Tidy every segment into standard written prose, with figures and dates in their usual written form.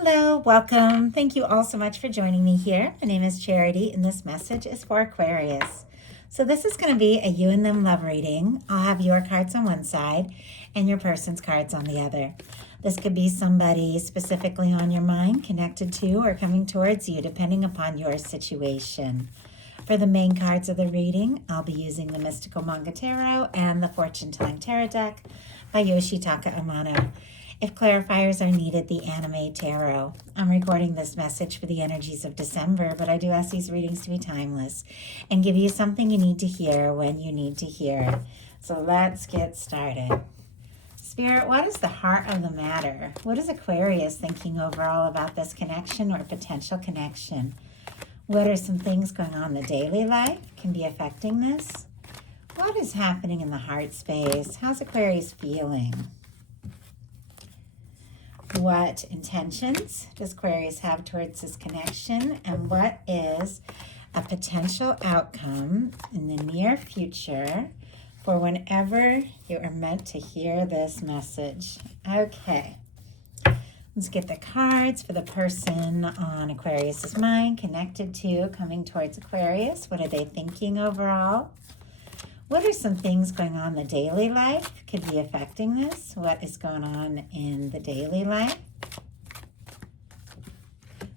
Hello, welcome. Thank you all so much for joining me here. My name is Charity, and this message is for Aquarius. So, this is going to be a you and them love reading. I'll have your cards on one side and your person's cards on the other. This could be somebody specifically on your mind, connected to, or coming towards you, depending upon your situation. For the main cards of the reading, I'll be using the Mystical Manga Tarot and the Fortune Telling Tarot deck by Yoshitaka Amano. If clarifiers are needed, the Anime Tarot. I'm recording this message for the energies of December, but I do ask these readings to be timeless and give you something you need to hear when you need to hear it. So let's get started. Spirit, what is the heart of the matter? What is Aquarius thinking overall about this connection or potential connection? What are some things going on in the daily life can be affecting this? What is happening in the heart space? How's Aquarius feeling? What intentions does Aquarius have towards this connection? And what is a potential outcome in the near future for whenever you are meant to hear this message? Okay, let's get the cards for the person on Aquarius's mind, connected to, coming towards Aquarius. What are they thinking overall? What are some things going on in the daily life could be affecting this? What is going on in the daily life?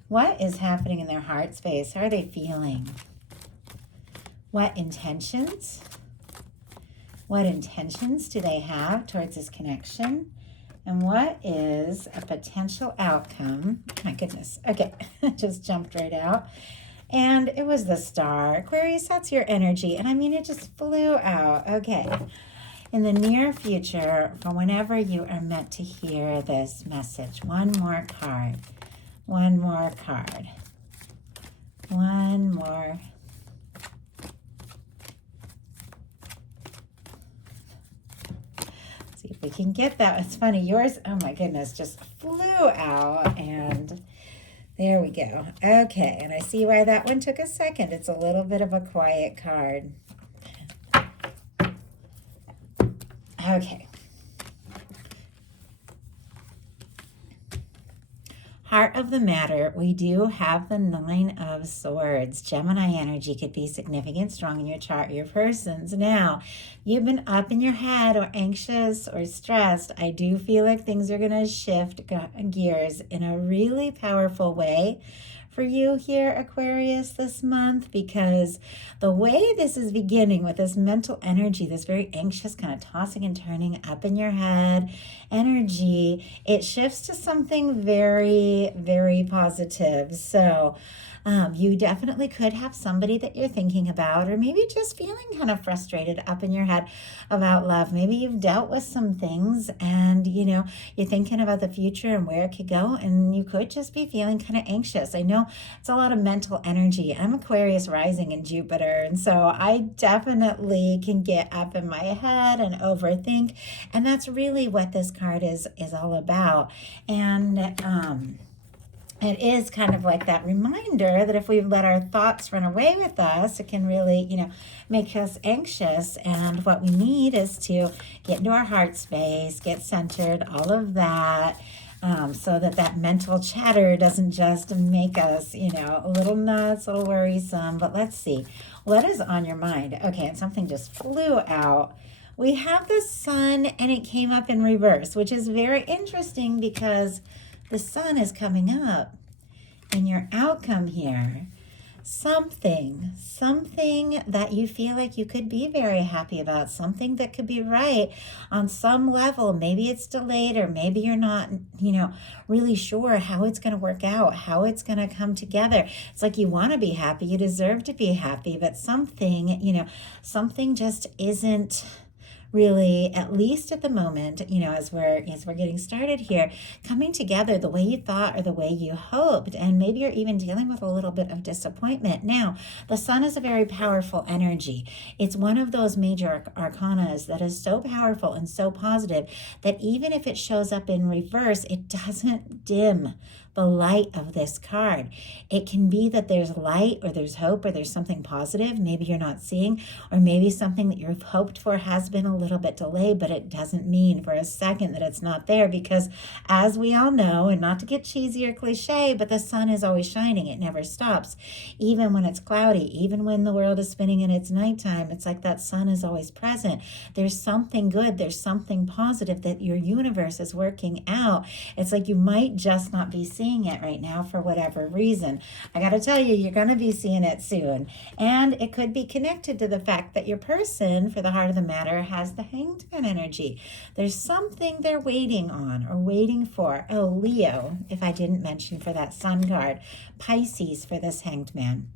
What is happening in their heart space? How are they feeling? What intentions? What intentions do they have towards this connection? And what is a potential outcome? My goodness. Okay, just jumped right out. And it was the Star. Aquarius, that's your energy. And I mean, it just flew out. Okay. In the near future, for whenever you are meant to hear this message, one more card. One more card. One more. See if we can get that. It's funny. Yours, oh my goodness, just flew out. And there we go. Okay, and I see why that one took a second. It's a little bit of a quiet card. Okay. Heart of the matter, we do have the Nine of Swords. Gemini energy could be significant, strong in your chart, your person's. Now, you've been up in your head or anxious or stressed. I do feel like things are going to shift gears in a really powerful way for you here, Aquarius, this month, because the way this is beginning with this mental energy, this very anxious kind of tossing and turning up in your head energy, it shifts to something very, very positive. So you definitely could have somebody that you're thinking about, or maybe just feeling kind of frustrated up in your head about love. Maybe you've dealt with some things and, you're thinking about the future and where it could go, and you could just be feeling kind of anxious. I know it's a lot of mental energy. I'm Aquarius rising in Jupiter, and so I definitely can get up in my head and overthink, and that's really what this card is all about. And it is kind of like that reminder that if we let our thoughts run away with us, it can really, make us anxious. And what we need is to get into our heart space, get centered, all of that, so that mental chatter doesn't just make us, a little nuts, a little worrisome. But let's see, what is on your mind? Okay, and something just flew out. We have the sun, and it came up in reverse, which is very interesting because the sun is coming up, and your outcome here, something that you feel like you could be very happy about, something that could be right on some level. Maybe it's delayed, or maybe you're not, really sure how it's going to work out, how it's going to come together. It's like you want to be happy, you deserve to be happy, but something just isn't really, at least at the moment, as we're getting started here, coming together the way you thought or the way you hoped. And maybe you're even dealing with a little bit of disappointment. Now, the sun is a very powerful energy. It's one of those major arcanas that is so powerful and so positive that even if it shows up in reverse, it doesn't dim the light of this card. It can be that there's light, or there's hope, or there's something positive maybe you're not seeing, or maybe something that you've hoped for has been a little bit delayed, but it doesn't mean for a second that it's not there, because as we all know, and not to get cheesy or cliche, but the sun is always shining. It never stops. Even when it's cloudy, even when the world is spinning and it's nighttime, it's like that sun is always present. There's something good. There's something positive that your universe is working out. It's like you might just not be seeing it right now for whatever reason. I got to tell you, you're going to be seeing it soon. And it could be connected to the fact that your person, for the heart of the matter, has the Hanged Man energy. There's something they're waiting on or waiting for. Oh, Leo, if I didn't mention for that sun card. Pisces for this Hanged Man.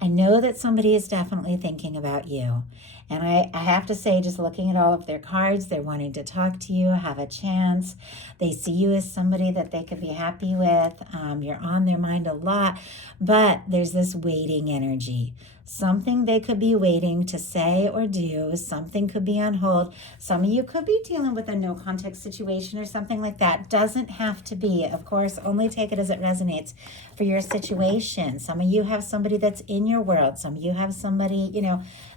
I know that somebody is definitely thinking about you. And I have to say, just looking at all of their cards, they're wanting to talk to you, have a chance. They see you as somebody that they could be happy with. You're on their mind a lot, but there's this waiting energy. Something they could be waiting to say or do. Something could be on hold. Some of you could be dealing with a no contact situation or something like that. Doesn't have to be. Of course, only take it as it resonates for your situation. Some of you have somebody that's in your world. Some of you have somebody,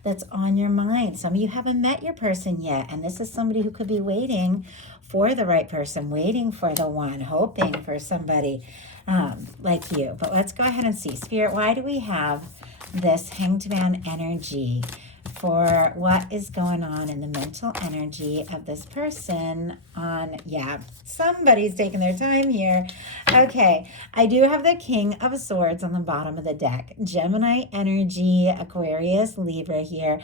that's on your mind. Some of you haven't met your person yet. And this is somebody who could be waiting for the right person, waiting for the one, hoping for somebody like you. But let's go ahead and see. Spirit, why do we have this Hanged Man energy for what is going on in the mental energy of this person somebody's taking their time here. Okay, I do have the King of Swords on the bottom of the deck. Gemini energy, Aquarius, Libra here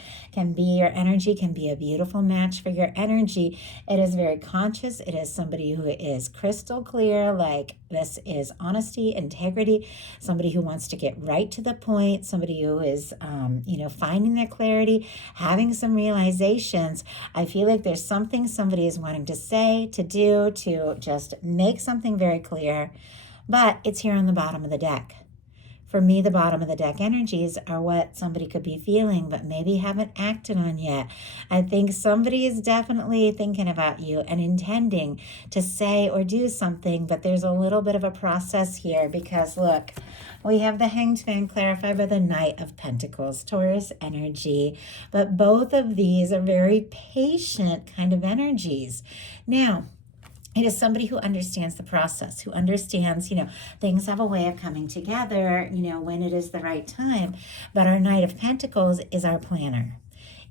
your energy can be a beautiful match for your energy. It is very conscious. It is somebody who is crystal clear, like this is honesty, integrity, somebody who wants to get right to the point, somebody who is, finding their clarity, having some realizations. I feel like there's something somebody is wanting to say, to do, to just make something very clear, but it's here on the bottom of the deck. For me, the bottom of the deck energies are what somebody could be feeling, but maybe haven't acted on yet. I think somebody is definitely thinking about you and intending to say or do something, but there's a little bit of a process here because look, we have the Hanged Man clarified by the Knight of Pentacles, Taurus energy, but both of these are very patient kind of energies. Now, it is somebody who understands the process, who understands, things have a way of coming together, when it is the right time. But our Knight of Pentacles is our planner.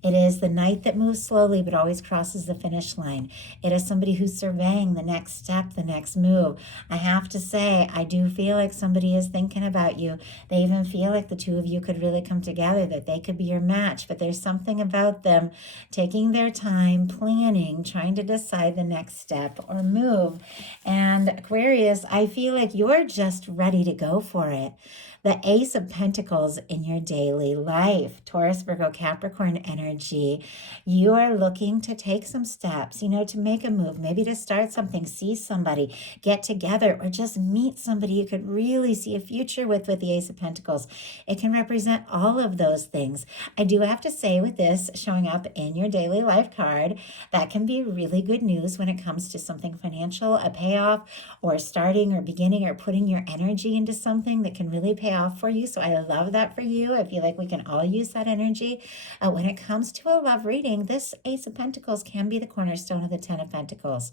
It is the knight that moves slowly but always crosses the finish line. It is somebody who's surveying the next step, the next move. I have to say, I do feel like somebody is thinking about you. They even feel like the two of you could really come together, that they could be your match. But there's something about them taking their time, planning, trying to decide the next step or move. And Aquarius, I feel like you're just ready to go for it. The Ace of Pentacles in your daily life, Taurus, Virgo, Capricorn energy. You are looking to take some steps, to make a move, maybe to start something, see somebody, get together, or just meet somebody you could really see a future with the Ace of Pentacles. It can represent all of those things. I do have to say with this showing up in your daily life card, that can be really good news when it comes to something financial, a payoff, or starting or beginning or putting your energy into something that can really pay off for you. So I love that for you. I feel like we can all use that energy. When it comes to a love reading, this Ace of Pentacles can be the cornerstone of the Ten of Pentacles.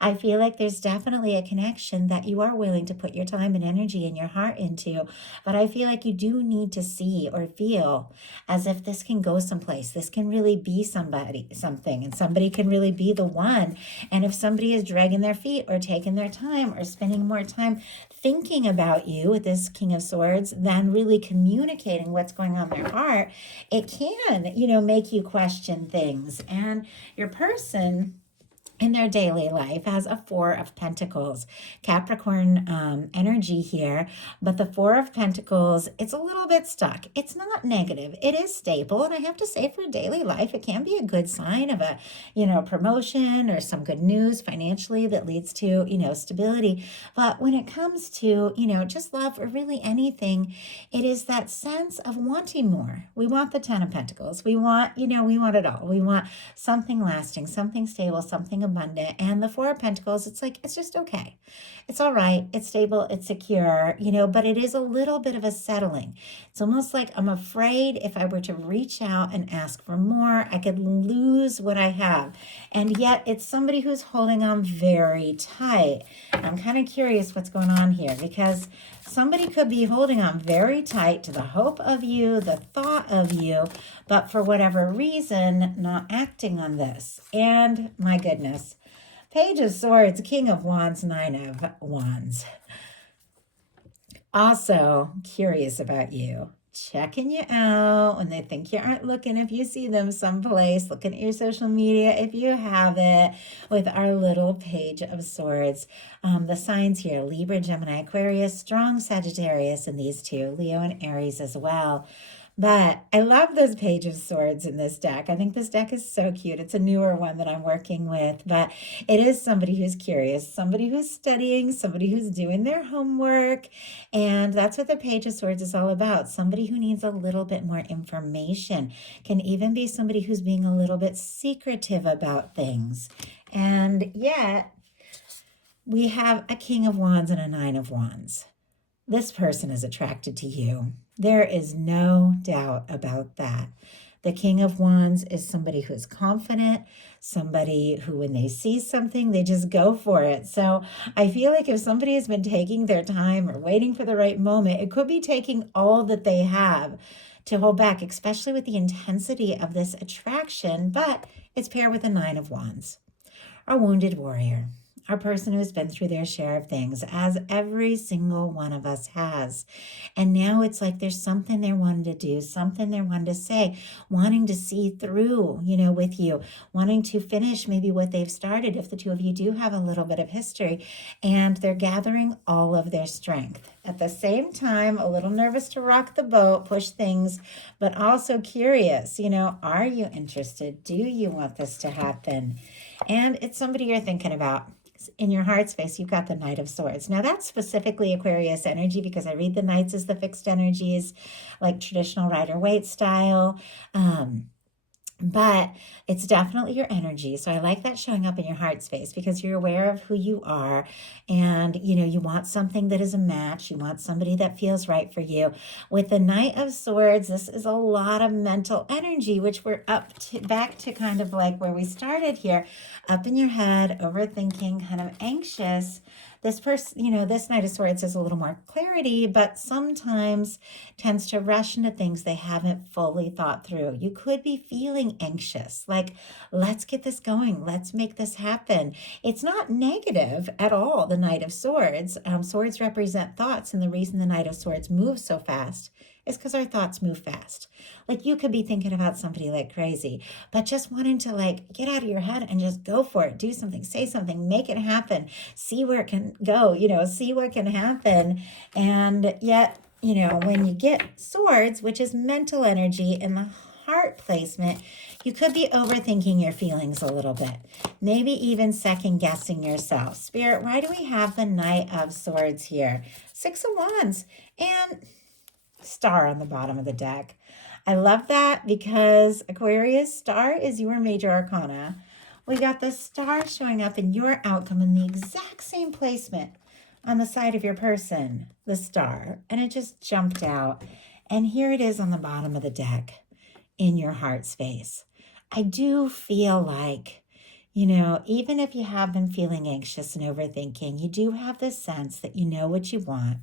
I feel like there's definitely a connection that you are willing to put your time and energy and your heart into, but I feel like you do need to see or feel as if this can go someplace. This can really be something, and somebody can really be the one. And if somebody is dragging their feet or taking their time or spending more time thinking about you with this King of Swords than really communicating what's going on in their heart, it can, make you question things. And your person in their daily life has a Four of Pentacles, Capricorn energy here, but the Four of Pentacles, it's a little bit stuck. It's not negative. It is stable. And I have to say for daily life, it can be a good sign of a, promotion or some good news financially that leads to, stability. But when it comes to, just love or really anything, it is that sense of wanting more. We want the Ten of Pentacles. We want, we want it all. We want something lasting, something stable, something abundant. And the Four of Pentacles, it's like, it's just okay. It's all right. It's stable. It's secure, but it is a little bit of a settling. It's almost like I'm afraid if I were to reach out and ask for more, I could lose what I have. And yet it's somebody who's holding on very tight. I'm kind of curious what's going on here, because somebody could be holding on very tight to the hope of you, the thought of you, but for whatever reason, not acting on this. And my goodness, Page of Swords, King of Wands, Nine of Wands. Also curious about you. Checking you out when they think you aren't looking. If you see them someplace, looking at your social media, if you have it, with our little Page of Swords. The signs here, Libra, Gemini, Aquarius, strong Sagittarius in these two, Leo and Aries as well. But I love this Page of Swords in this deck. I think this deck is so cute. It's a newer one that I'm working with, but it is somebody who's curious, somebody who's studying, somebody who's doing their homework. And that's what the Page of Swords is all about. Somebody who needs a little bit more information. Can even be somebody who's being a little bit secretive about things. And yet we have a King of Wands and a Nine of Wands. This person is attracted to you. There is no doubt about that. The King of Wands is somebody who is confident, somebody who, when they see something, they just go for it. So I feel like if somebody has been taking their time or waiting for the right moment, it could be taking all that they have to hold back, especially with the intensity of this attraction, but it's paired with a Nine of Wands. A wounded warrior. Our person who's been through their share of things, as every single one of us has. And now it's like there's something they're wanting to do, something they're wanting to say, wanting to see through, with you, wanting to finish maybe what they've started, if the two of you do have a little bit of history, and they're gathering all of their strength. At the same time, a little nervous to rock the boat, push things, but also curious, are you interested? Do you want this to happen? And it's somebody you're thinking about. In your heart space, you've got the Knight of Swords. Now, that's specifically Aquarius energy, because I read the Knights as the fixed energies, like traditional Rider-Waite style. But it's definitely your energy. So I like that showing up in your heart space, because you're aware of who you are, and you want something that is a match. You want somebody that feels right for you. With the Knight of Swords, this is a lot of mental energy, which we're back to kind of like where we started here, up in your head, overthinking, kind of anxious. This person, this Knight of Swords has a little more clarity, but sometimes tends to rush into things they haven't fully thought through. You could be feeling anxious, like, let's get this going. Let's make this happen. It's not negative at all, the Knight of Swords. Swords represent thoughts, and the reason the Knight of Swords moves so fast is because our thoughts move fast. Like, you could be thinking about somebody like crazy, but just wanting to get out of your head and just go for it. Do something, say something, make it happen, see where it can go, see what can happen. And yet, when you get swords, which is mental energy in the heart placement, you could be overthinking your feelings a little bit, maybe even second guessing yourself. Spirit, why do we have the Knight of Swords here? Six of Wands and Star on the bottom of the deck. I love that, because Aquarius, Star is your major arcana. We got the Star showing up in your outcome in the exact same placement on the side of your person, the Star, and it just jumped out. And here it is on the bottom of the deck in your heart space. I do feel like, even if you have been feeling anxious and overthinking, you do have this sense that you know what you want.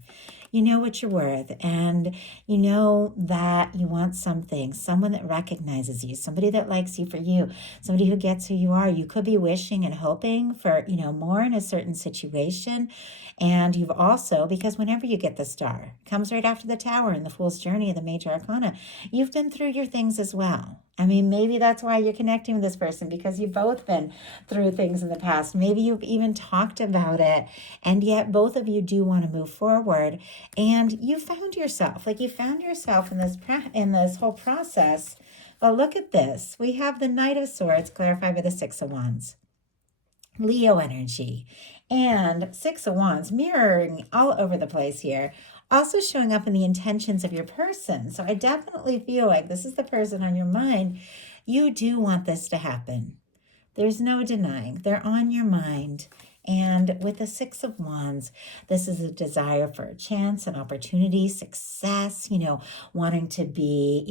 You know what you're worth, and you know that you want something, someone that recognizes you, somebody that likes you for you, somebody who gets who you are. You could be wishing and hoping for, more in a certain situation. And you've also, because whenever you get the Star, it comes right after the Tower and the Fool's Journey of the major arcana, you've been through your things as well. I mean, maybe that's why you're connecting with this person, because you've both been through things in the past. Maybe you've even talked about it, and yet both of you do want to move forward. And you found yourself, in this whole process. But look at this. We have the Knight of Swords clarified by the Six of Wands. Leo energy and Six of Wands mirroring all over the place here. Also showing up in the intentions of your person. So I definitely feel like this is the person on your mind. You do want this to happen. There's no denying. They're on your mind. And with the Six of Wands, this is a desire for a chance, an opportunity, success, wanting to be,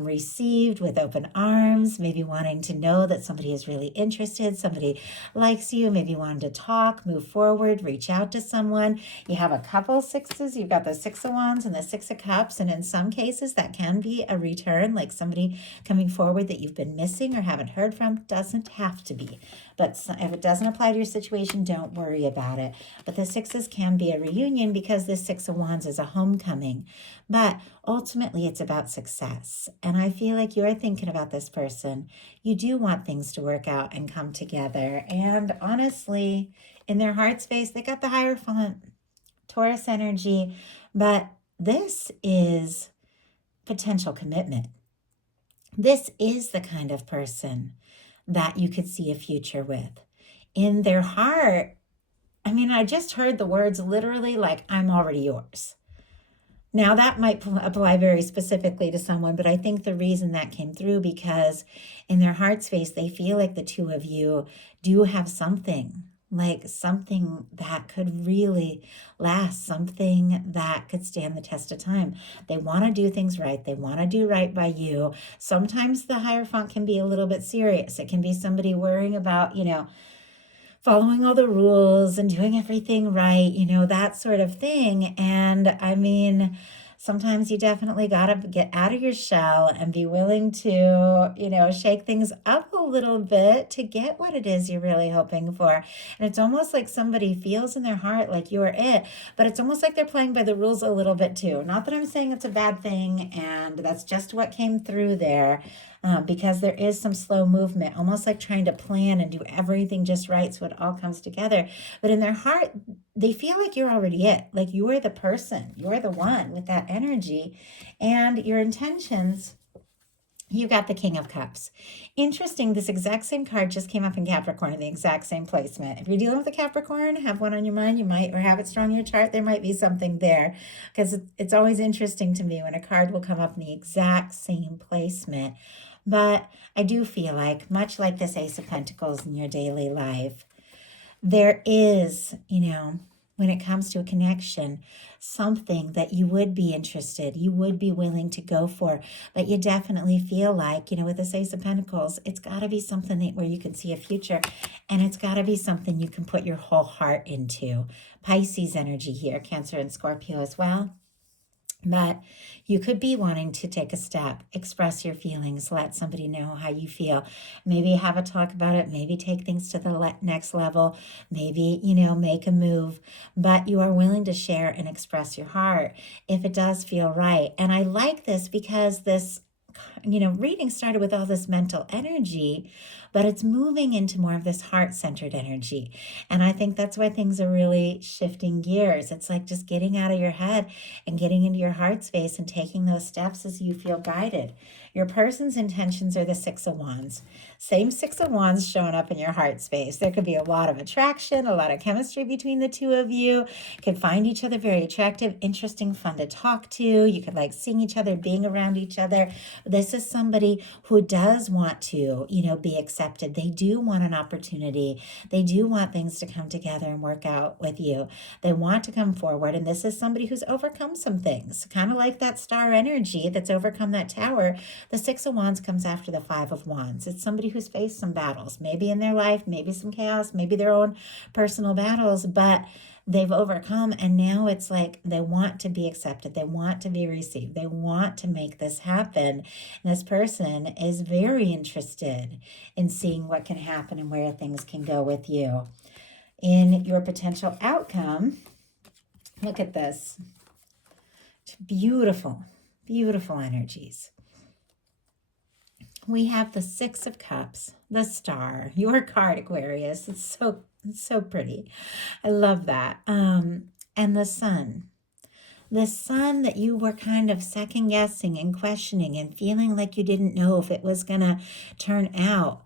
received with open arms, maybe wanting to know that somebody is really interested, somebody likes you, maybe wanting to talk, move forward, reach out to someone. You have a couple sixes. You've got the Six of Wands and the Six of Cups. And in some cases, that can be a return, like somebody coming forward that you've been missing or haven't heard from. Doesn't have to be. But if it doesn't apply to your situation, don't worry about it. But the sixes can be a reunion because the Six of Wands is a homecoming. But ultimately, it's about success. And I feel like you're thinking about this person. You do want things to work out and come together. And honestly, in their heart space, they got the Hierophant, Taurus energy. But this is potential commitment. This is the kind of person that you could see a future with. In their heart, I just heard the words literally like, I'm already yours. Now that might apply very specifically to someone, but I think the reason that came through because in their heart space, they feel like the two of you do have something, like something that could really last, something that could stand the test of time. They want to do things right. They want to do right by you. Sometimes the Hierophant can be a little bit serious. It can be somebody worrying about, following all the rules and doing everything right, that sort of thing. And sometimes you definitely got to get out of your shell and be willing to, shake things up a little bit to get what it is you're really hoping for. And it's almost like somebody feels in their heart like you're it, but it's almost like they're playing by the rules a little bit too. Not that I'm saying it's a bad thing, and that's just what came through there. Because there is some slow movement, almost like trying to plan and do everything just right so it all comes together. But in their heart, they feel like you're already it, like you are the person, you're the one with that energy. And your intentions, you got the King of Cups. Interesting, this exact same card just came up in Capricorn in the exact same placement. If you're dealing with a Capricorn, have one on your mind, you might, or have it strong in your chart, there might be something there. Because it's always interesting to me when a card will come up in the exact same placement. But I do feel like, much like this Ace of Pentacles in your daily life, there is, when it comes to a connection, something that you would be interested, you would be willing to go for, but you definitely feel like, with this Ace of Pentacles, it's got to be something where you can see a future, and it's got to be something you can put your whole heart into. Pisces energy here, Cancer and Scorpio as well. But you could be wanting to take a step, express your feelings, let somebody know how you feel. Maybe have a talk about it, maybe take things to the next level, maybe, make a move. But you are willing to share and express your heart if it does feel right. And I like this because this, reading started with all this mental energy, but it's moving into more of this heart-centered energy. And I think that's why things are really shifting gears. It's like just getting out of your head and getting into your heart space and taking those steps as you feel guided. Your person's intentions are the Six of Wands. Same Six of Wands showing up in your heart space. There could be a lot of attraction, a lot of chemistry between the two of you. Could find each other very attractive, interesting, fun to talk to. You could like seeing each other, being around each other. This is somebody who does want to, be accepted. They do want an opportunity. They do want things to come together and work out with you. They want to come forward. And this is somebody who's overcome some things, kind of like that star energy that's overcome that tower. The Six of Wands comes after the Five of Wands. It's somebody who's faced some battles, maybe in their life, maybe some chaos, maybe their own personal battles, but they've overcome, and now it's like they want to be accepted. They want to be received. They want to make this happen. And this person is very interested in seeing what can happen and where things can go with you. In your potential outcome, look at this. Beautiful, beautiful energies. We have the Six of Cups, the Star, your card, Aquarius. It's so pretty. I love that. And the Sun. The Sun that you were kind of second guessing and questioning and feeling like you didn't know if it was going to turn out.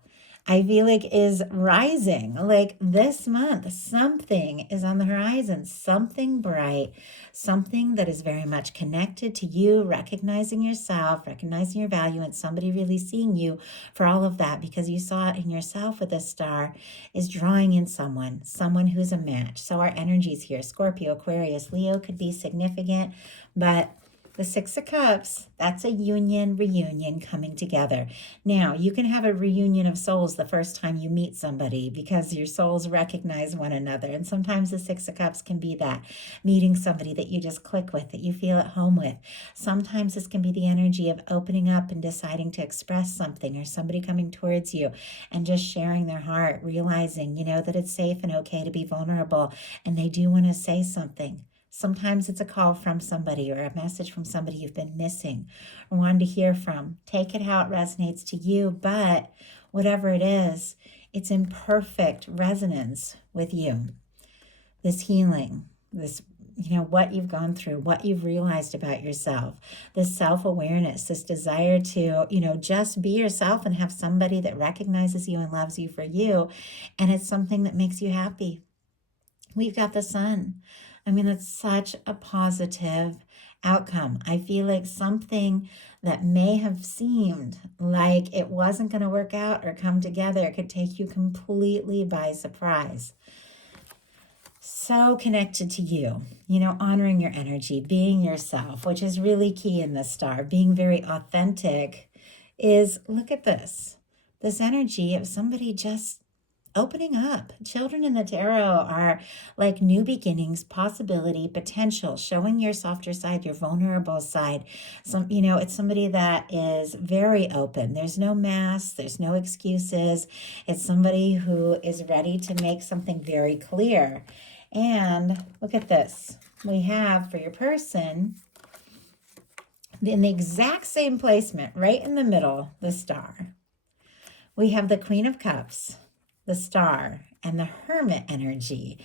I feel like is rising. Like this month, something is on the horizon, something bright, something that is very much connected to you, recognizing yourself, recognizing your value, and somebody really seeing you for all of that because you saw it in yourself with a star is drawing in someone who's a match. So our energies here, Scorpio, Aquarius, Leo could be significant, but the Six of Cups, that's a union, reunion coming together. Now, you can have a reunion of souls the first time you meet somebody because your souls recognize one another. And sometimes the Six of Cups can be that, meeting somebody that you just click with, that you feel at home with. Sometimes this can be the energy of opening up and deciding to express something, or somebody coming towards you and just sharing their heart, realizing, that it's safe and okay to be vulnerable, and they do want to say something. Sometimes it's a call from somebody or a message from somebody you've been missing or wanted to hear from. Take it how it resonates to you, but whatever it is, it's in perfect resonance with you. This healing, this, what you've gone through, what you've realized about yourself, this self-awareness, this desire to, just be yourself and have somebody that recognizes you and loves you for you. And it's something that makes you happy. We've got the sun. I mean, it's such a positive outcome. I feel like something that may have seemed like it wasn't going to work out or come together could take you completely by surprise. So connected to you, honoring your energy, being yourself, which is really key in this star. Being very authentic is, look at this energy of somebody just opening up. Children in the tarot are like new beginnings, possibility, potential, showing your softer side, your vulnerable side. It's somebody that is very open. There's no mask, there's no excuses. It's somebody who is ready to make something very clear. And look at this. We have for your person, in the exact same placement, right in the middle, the star. We have the Queen of Cups, the star, and the Hermit energy.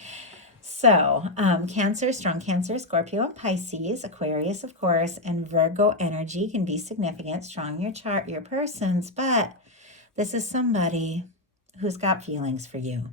So Cancer, strong Cancer, Scorpio, and Pisces, Aquarius, of course, and Virgo energy can be significant, strong in your chart, your persons, but this is somebody who's got feelings for you.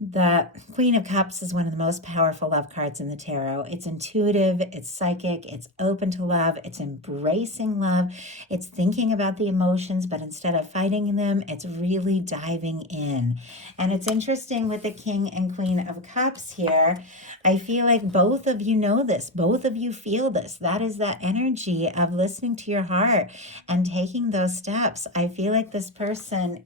The Queen of Cups is one of the most powerful love cards in the tarot. It's intuitive, it's psychic, it's open to love, it's embracing love, it's thinking about the emotions, but instead of fighting them, it's really diving in. And it's interesting with the King and Queen of Cups here. I feel like both of you know this, both of you feel this. That is that energy of listening to your heart and taking those steps. I feel like this person,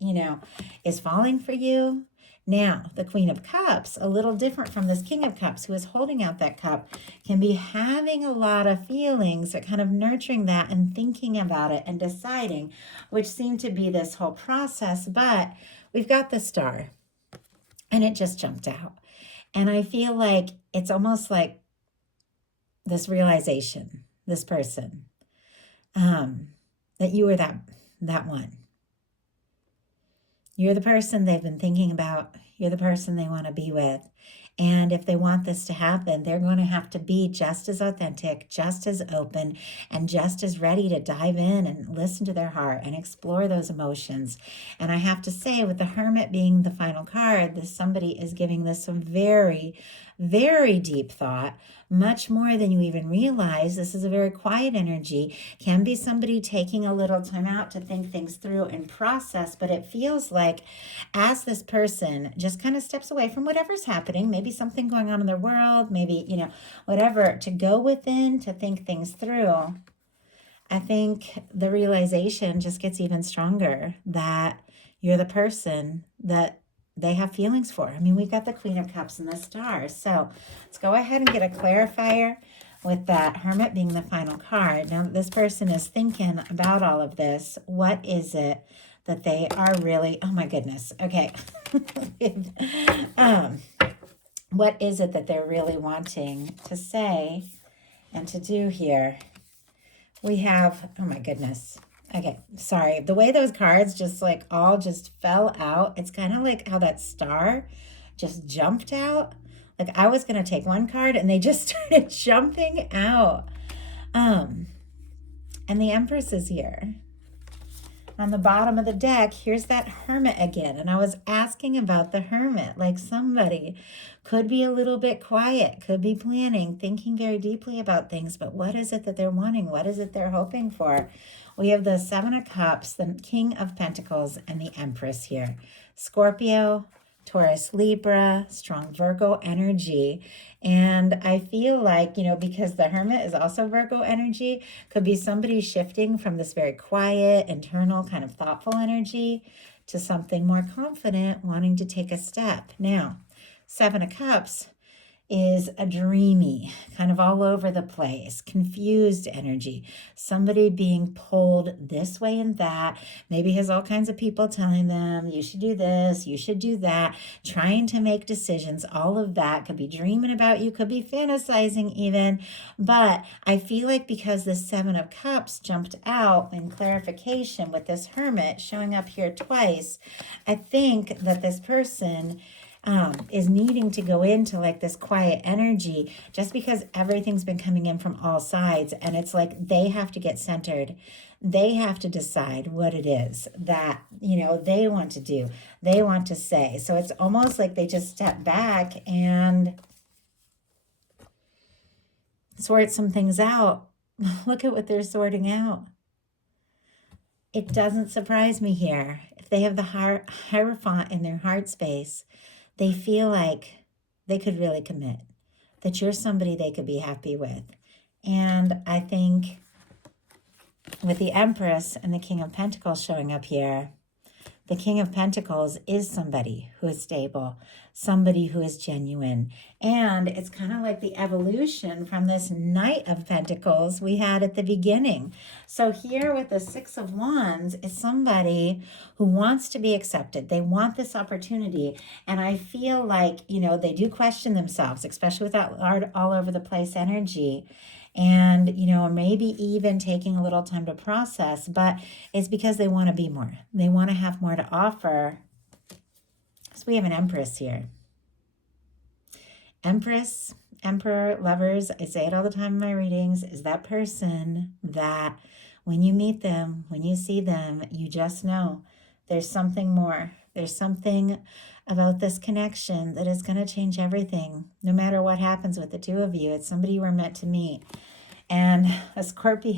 is falling for you. Now, the Queen of Cups, a little different from this King of Cups, who is holding out that cup, can be having a lot of feelings, but kind of nurturing that and thinking about it and deciding, which seemed to be this whole process. But we've got the star, and it just jumped out. And I feel like it's almost like this realization, this person, that you are that one. You're the person they've been thinking about. You're the person they want to be with. And if they want this to happen, they're going to have to be just as authentic, just as open, and just as ready to dive in and listen to their heart and explore those emotions. And I have to say, with the Hermit being the final card, this somebody is giving this some very, very deep thought, much more than you even realize. This is a very quiet energy. Can be somebody taking a little time out to think things through and process, but it feels like as this person just kind of steps away from whatever's happening, maybe something going on in their world, maybe, whatever, to go within, to think things through, I think the realization just gets even stronger that you're the person that they have feelings for. I mean, we've got the Queen of Cups and the Star. So let's go ahead and get a clarifier with that Hermit being the final card. Now that this person is thinking about all of this, what is it that they are really, oh my goodness, okay. What is it that they're really wanting to say and to do here? We have, oh my goodness. Okay, sorry. The way those cards just all just fell out. It's kind of like how that star just jumped out. Like I was going to take one card and they just started jumping out. And the Empress is here. On the bottom of the deck, here's that Hermit again. And I was asking about the Hermit, like somebody could be a little bit quiet, could be planning, thinking very deeply about things, but what is it that they're wanting? What is it they're hoping for? We have the Seven of Cups, the King of Pentacles, and the Empress here. Scorpio, Taurus, Libra, strong Virgo energy. And I feel like, because the Hermit is also Virgo energy, could be somebody shifting from this very quiet, internal, kind of thoughtful energy to something more confident, wanting to take a step. Now, Seven of Cups is a dreamy, kind of all over the place, confused energy. Somebody being pulled this way and that, maybe has all kinds of people telling them, you should do this, you should do that, trying to make decisions. All of that could be dreaming about you, could be fantasizing even. But I feel like because the Seven of Cups jumped out in clarification with this Hermit showing up here twice, I think that this person is needing to go into like this quiet energy just because everything's been coming in from all sides, and it's like they have to get centered. They have to decide what it is that they want to do, they want to say. So it's almost like they just step back and sort some things out. Look at what they're sorting out. It doesn't surprise me here. If they have the Hierophant in their heart space, they feel like they could really commit, that you're somebody they could be happy with. And I think with the Empress and the King of Pentacles showing up here, the King of Pentacles is somebody who is stable, somebody who is genuine. And it's kind of like the evolution from this Knight of Pentacles we had at the beginning. So here with the Six of Wands is somebody who wants to be accepted. They want this opportunity. And I feel like, they do question themselves, especially with that all over the place energy. And, maybe even taking a little time to process, but it's because they want to be more. They want to have more to offer. So we have an Empress here. Empress, Emperor, Lovers, I say it all the time in my readings, is that person that when you meet them, when you see them, you just know there's something more. There's something about this connection that is going to change everything. No matter what happens with the two of you, it's somebody you were meant to meet. And a Scorpio.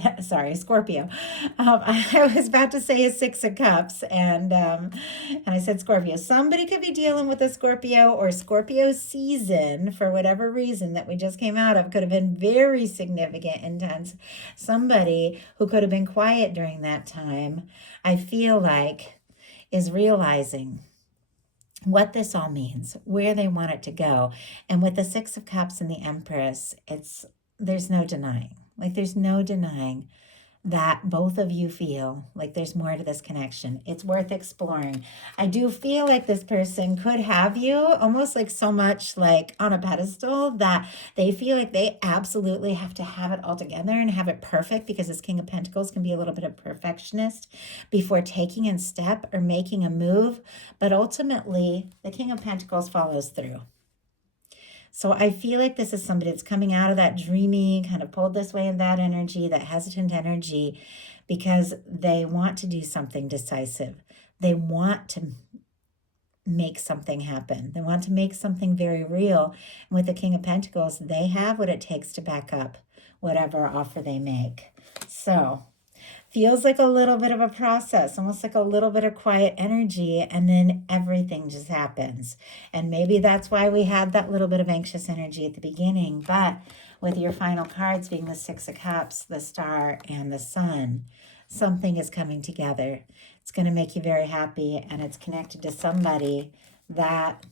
I was about to say a Six of Cups, and I said Scorpio. Somebody could be dealing with a Scorpio, or Scorpio season for whatever reason that we just came out of could have been very significant, intense. Somebody who could have been quiet during that time, I feel like, is realizing what this all means, where they want it to go. And with the Six of Cups and the Empress, there's no denying. Like, there's no denying that both of you feel like there's more to this connection. It's worth exploring. I do feel like this person could have you almost like so much like on a pedestal that they feel like they absolutely have to have it all together and have it perfect, because this King of Pentacles can be a little bit of perfectionist before taking a step or making a move. But ultimately, the King of Pentacles follows through. So I feel like this is somebody that's coming out of that dreamy, kind of pulled this way in that energy, that hesitant energy, because they want to do something decisive. They want to make something happen. They want to make something very real. And with the King of Pentacles, they have what it takes to back up whatever offer they make. So feels like a little bit of a process, almost like a little bit of quiet energy, and then everything just happens. And maybe that's why we had that little bit of anxious energy at the beginning. But with your final cards being the Six of Cups, the Star, and the Sun, something is coming together. It's going to make you very happy, and it's connected to somebody that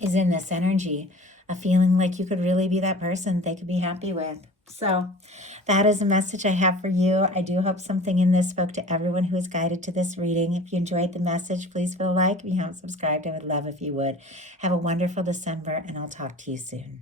is in this energy, a feeling like you could really be that person they could be happy with. So that is a message I have for you. I do hope something in this spoke to everyone who is guided to this reading. If you enjoyed the message, please feel like. If you haven't subscribed, I would love if you would. Have a wonderful December, and I'll talk to you soon.